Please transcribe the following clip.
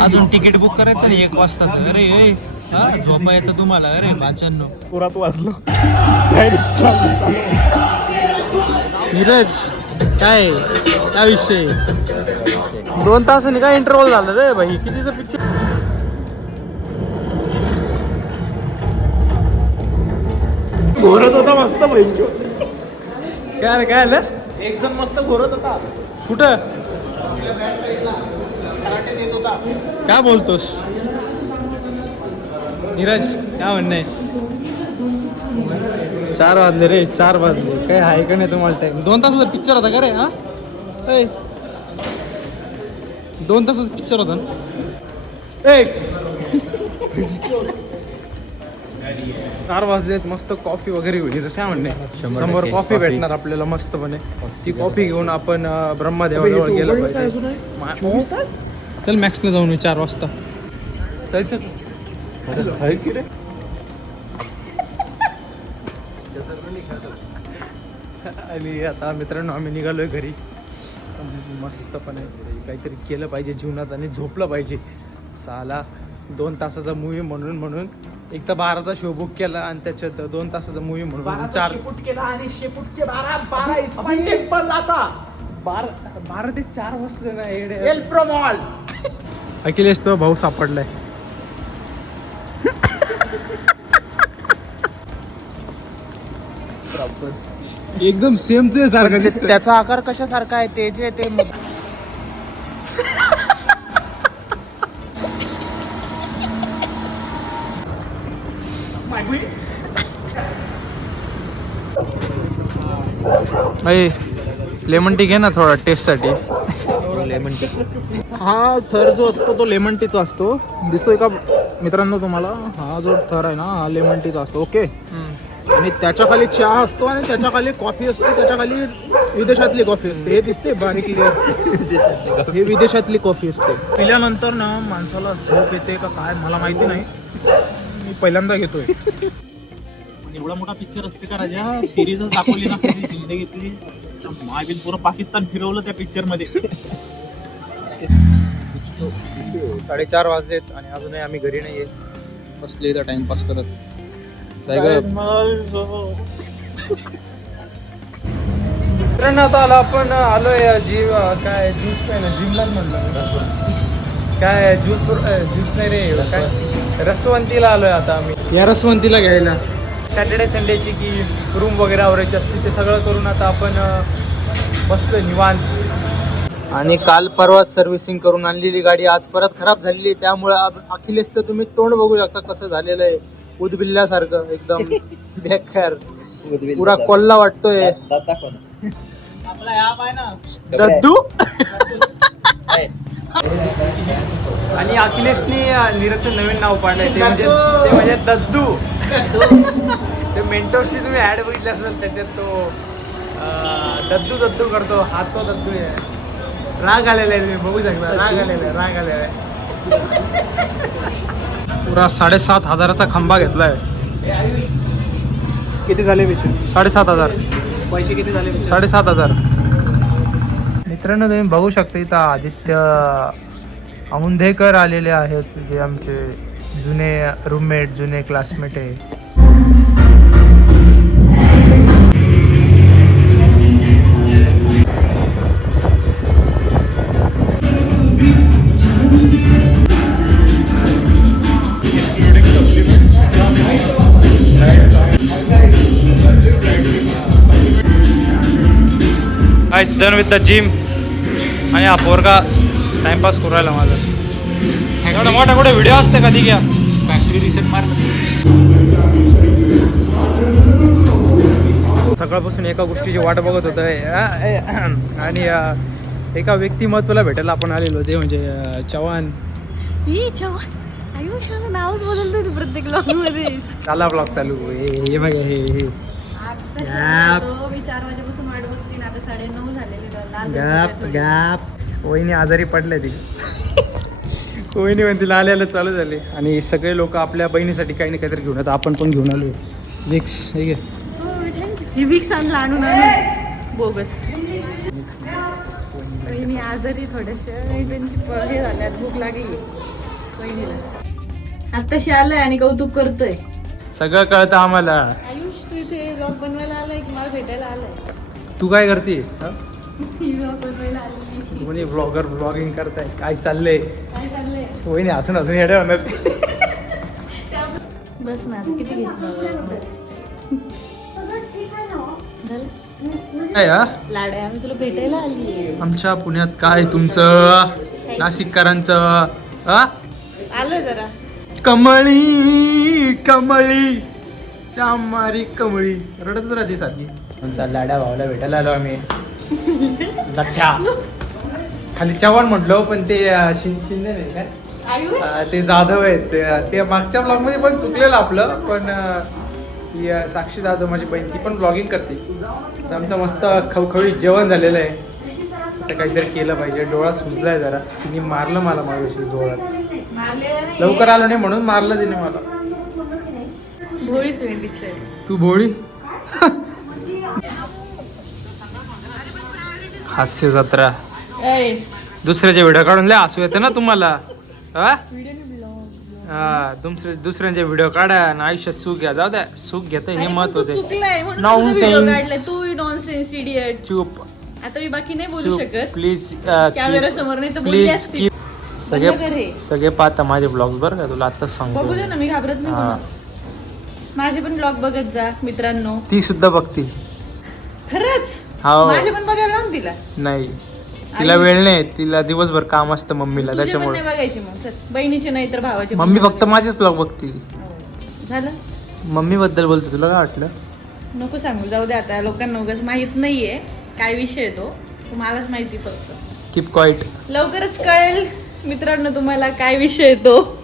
अजून ticket book करायचं नाही 1 वाजता. अरे झोपा येतं तुम्हाला. अरे भाच्यांनो पुरात वाजलो. नीरज काय काय विषय 2 तासांनी काय इंटरव्हल झालं रे भाई. कितीचं पिक्चर. घोरत होता मस्त बहिणी. काय काय आलं. एक जण मस्त घोरत होता. कुठं कराटे देत होता. काय बोलतोस नीरज. काय म्हणणं आहे. 4 वाजले रे. 4 वाजले. काय आहे का नाही तुम्हाला टाइम. 2 तासाचा पिक्चर होता का रे. हा 2 तासाचा पिक्चर होता ना. 4 वाजलेत. मस्त कॉफी वगैरे होईल. काय म्हणणे समोर कॉफी भेटणार आपल्याला मस्तपणे. ती कॉफी घेऊन आपण ब्रह्मदेवाजवळ गेलो पाहिजे. चल मॅक्सला जाऊन 4 वाजता. चल चल. आणि आता मित्रांनो आम्ही निघालोय घरी. मस्तपणे काहीतरी केलं पाहिजे जीवनात आणि झोपलं पाहिजे. साला 2 तासाचा मूवी म्हणून एक तर 12चा शो बुक केला आणि त्याच्यात 2 तासाचा मूवी म्हणून 4 केला आणि शेपूटचे 12 इस्कॉन टेम्पल आता 12 ते 4 वाजले ना. एल्प्रो मॉल. अखिलेश तो भाऊ सापडलाय. एकदम सेम ते सारखं दिसतं. त्याचा आकार कशासारखा आहे ते जे ते लेमन टी घे ना थोडा टेस्ट साठी. Lemon tea. हा थर जो असतो तो लेमन टीचा असतो. दिसतोय का मित्रांनो तुम्हाला. हा जो थर आहे ना हा लेमन टीचा असतो. ओके. आणि त्याच्या खाली चहा असतो आणि त्याच्या खाली कॉफी असते. त्याच्या खाली विदेशातली कॉफी असते. हे दिसते बारीक हे विदेशातली कॉफी असते. पिल्यानंतर ना माणसाला झोप येते का काय मला माहिती नाही. मी पहिल्यांदा घेतोय. एवढा मोठा पिक्चर असते का राजा. सिरीजच दाखवली ना जिंदगीतली. मागे पूर्ण पाकिस्तान फिरवलं त्या पिक्चर मध्ये. 4:30 वाजलेत आणि अजूनही आम्ही घरी नाहीये. बसले इथं टाइमपास करत. मित्रांनो आता आपण आलोय काय ज्यूस काय ना जिमलाच म्हणलं. काय ज्यूस नाही रे काय रसवंतीला आलोय आता आम्ही. या रसवंतीला घ्यायला सॅटर्डे संडेची की रूम वगैरे आवरायची असते ते सगळं करून आता आपण बसतोय निवांत. आणि काल परवा सर्व्हिसिंग करून आणलेली गाडी आज परत खराब झालेली. त्यामुळे अखिलेशचं तुम्ही तोंड बघू शकता कसं झालेलं आहे. उदबिल्ल्यासारखं एकदम बेकार. पुरा कोल्हा वाटतोय. दद्दू. आणि अखिलेशनी नीरजचं नवीन नाव पाडलंय ते म्हणजे दद्दू. ते मेंटोसची तुम्ही ऍड बघितली असेल त्याच्यात तो दद्दू करतो. हा तो दद्दू आहे. राग आलेला आहे. तुम्ही बघू शकता. राग आलेला आहे. पुरा 7,500चा खंबा घेतलाय. किती झाले पैसे. 7,500. पैसे किती झाले. 7,500. मित्रांनो तुम्ही बघू शकता इथं आदित्य औंधेकर आलेले आहेत जे आमचे जुने रूममेट जुने क्लासमेट आहे. It's done with the gym. आणि हा पोरगा टाइमपास करू राहिला माझा. एवढा मोठा कुठे व्हिडिओ असते कधी घ्या. फॅक्टरी रिसेट मार. सकाळपासून एका गोष्टीची वाट बघत होतं आणि एका व्यक्तिमत्वाला भेटायला आपण आलेलो ते म्हणजे चव्हाण. नावच बदलतोय प्रत्येक ब्लॉग मध्ये. चाला ब्लॉग चालू. हे बघा हे मी 4 वाजेपासून वाट बघते ना, आता 9:30 झालेले. गॅप वहिनी आजारी पडले ती वहिनी म्हणते आल्याला चालू झाले. आणि सगळे लोक आपल्या बहिणीसाठी काही ना काहीतरी घेऊन येतात. आपण पण घेऊन आलो विक्स. हे घे. ही विक्स आणून बोगस. बहिणी आजारी थोडेसे त्यांची हे झाल्यात, भूक लागली बहिणीला. आत्ताशी आलंय आणि कौतुक करतोय. सगळं कळतं आम्हाला. आयुष तू इथे ब्लॉग बनवायला आलाय की मला भेटायला आलाय? तू काय करते? ब्लॉग बनवायला आलेली. कोणी ब्लॉगर ब्लॉगिंग करताय? काय चाललंय? काय चाललंय? वहिनी हसून हसून येडे होणार. बस ना, आता किती घेतलं? काय हा? लाड्या, आम्ही तुला भेटायला आली. आमच्या पुण्यात काय तुमचं नाशिककरांचं हा? आलं जरा. कमळी कमळी चामारी कमळी रडत राहते सारखी. आमचा लाड्या भावाला भेटायला आलो आम्ही. लठ्ठा खाली चव्हाण म्हटलो पण ते शिंदे नाही काय, ते जाधव आहेत. ते मागच्या ब्लॉग मध्ये पण चुकलेलं आपलं. पण ही साक्षी जाधव माझी बहीण, ती पण ब्लॉगिंग करते. तर आमचं मस्त खवखवीत जेवण झालेलं आहे. आता काहीतरी केलं पाहिजे. डोळा सुजलाय जरा. तिने मारलं मला मागाशी जोरात. लवकर आलो नाही म्हणून मारलं तिने मला. तू भोळी. हास्य जत्रा. दुसऱ्याचे व्हिडिओ काढून लय हसू येतं ना तुम्हाला. हा दुसऱ्यांचे व्हिडिओ काढा आणि आयुष्यात सुख घ्या. जाऊ द्या, सुख घेता हे महत्वाचं आहे. नॉनसेन्स. चूप. आता मी बाकी नाही बोलू शकत प्लीज कॅमेरा समोर, नाही तर बोलली प्लीज असती. सगळे पाहता माझे ब्लॉग्स बरं का, तुला आताच बघू सांगतो. दे ना, मी घाबरत नाही कोणाला. माझे पण ब्लॉग बघत जा मित्रांनो. ती सुद्धा बघती. खरंच? हो. माझे पण बघायला लावून तिला. नाही, तिला वेळ नाही. तिला दिवसभर काम असतं मम्मीला, तुझे पण त्याच्यामुळे. नाही बघायचे मग. चल, बहिणीचे नाही तर भावाचे. मम्मी पण फक्त माझेच ब्लॉग बघती. बघायचे. झालं? मम्मी बद्दल बोलतो, तुला काय वाटलं? नको सांगू, जाऊ दे आता. लोकांना उगाच माहित नाहीये काय विषय तो मलाच माहिती फक्त. Keep quiet. लवकरच कळेल मित्रांनो तुम्हाला काय विषय तो.